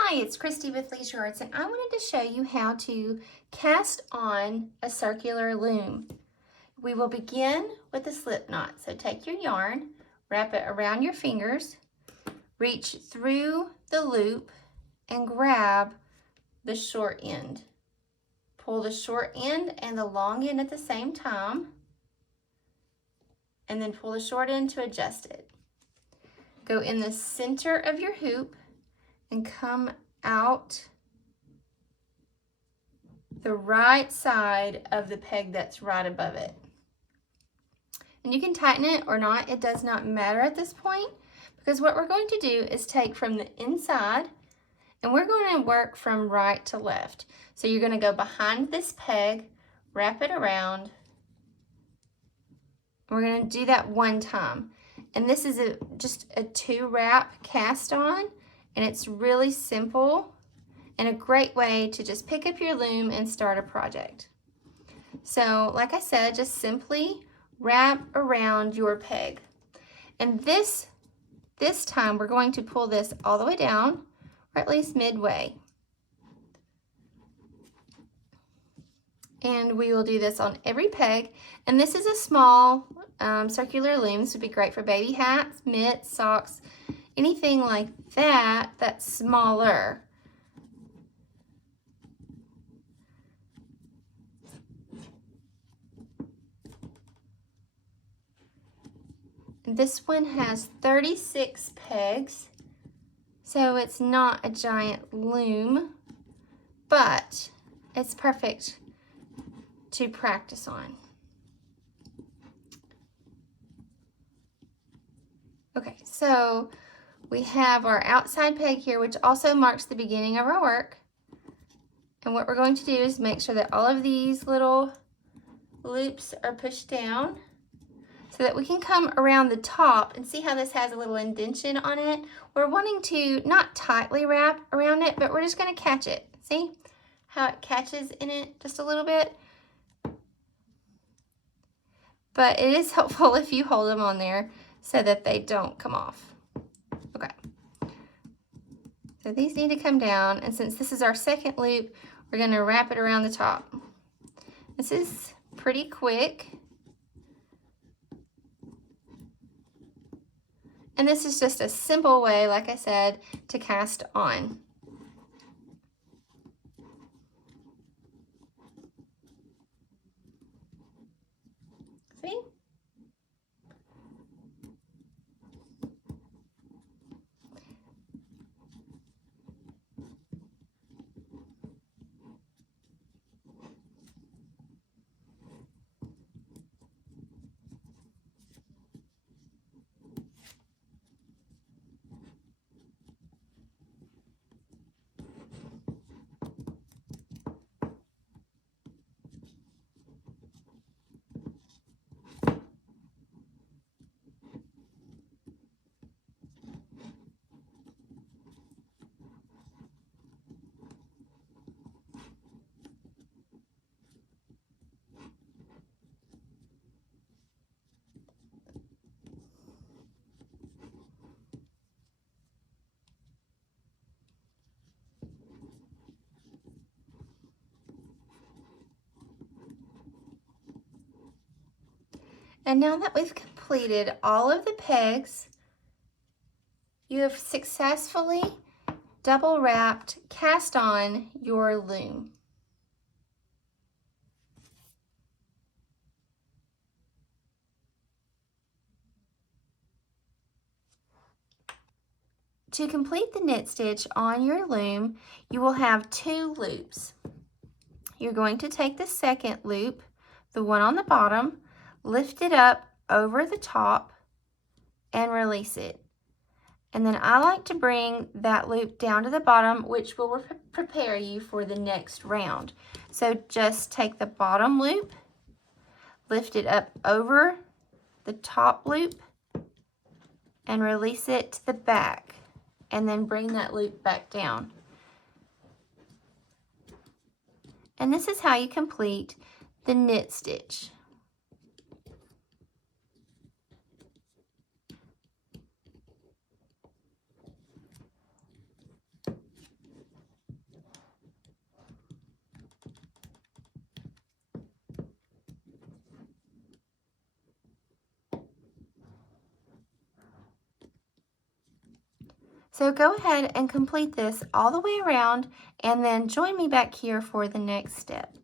Hi, it's Kristi with Leisure Arts, and I wanted to show you how to cast on a circular loom. We will begin with a slip knot. So take your yarn, wrap it around your fingers, reach through the loop, and grab the short end. Pull the short end and the long end at the same time, and then pull the short end to adjust it. Go in the center of your hoop and come out the right side of the peg that's right above it. And you can tighten it or not, it does not matter at this point, because what we're going to do is take from the inside and we're going to work from right to left. So you're going to go behind this peg, wrap it around. We're going to do that one time. And this is just a 2-wrap cast on, and it's really simple and a great way to just pick up your loom and start a project. So like I said, just simply wrap around your peg. And this time we're going to pull this all the way down, or at least midway. And we will do this on every peg. And this is a small circular loom. This would be great for baby hats, mitts, socks, anything like that that's smaller. This one has 36 pegs, so it's not a giant loom, but it's perfect to practice on. Okay, so we have our outside peg here, which also marks the beginning of our work. And what we're going to do is make sure that all of these little loops are pushed down, so that we can come around the top and see how this has a little indentation on it. We're wanting to not tightly wrap around it, but we're just going to catch it. See how it catches in it just a little bit? But it is helpful if you hold them on there so that they don't come off. Okay. So these need to come down, and since this is our second loop, we're going to wrap it around the top. This is pretty quick. And this is just a simple way, like I said, to cast on. See? And now that we've completed all of the pegs, you have successfully double wrapped, cast on your loom. To complete the knit stitch on your loom, you will have 2 loops. You're going to take the second loop, the one on the bottom, lift it up over the top and release it. And then I like to bring that loop down to the bottom, which will prepare you for the next round. So just take the bottom loop, lift it up over the top loop, and release it to the back. And then bring that loop back down. And this is how you complete the knit stitch. So go ahead and complete this all the way around and then join me back here for the next step.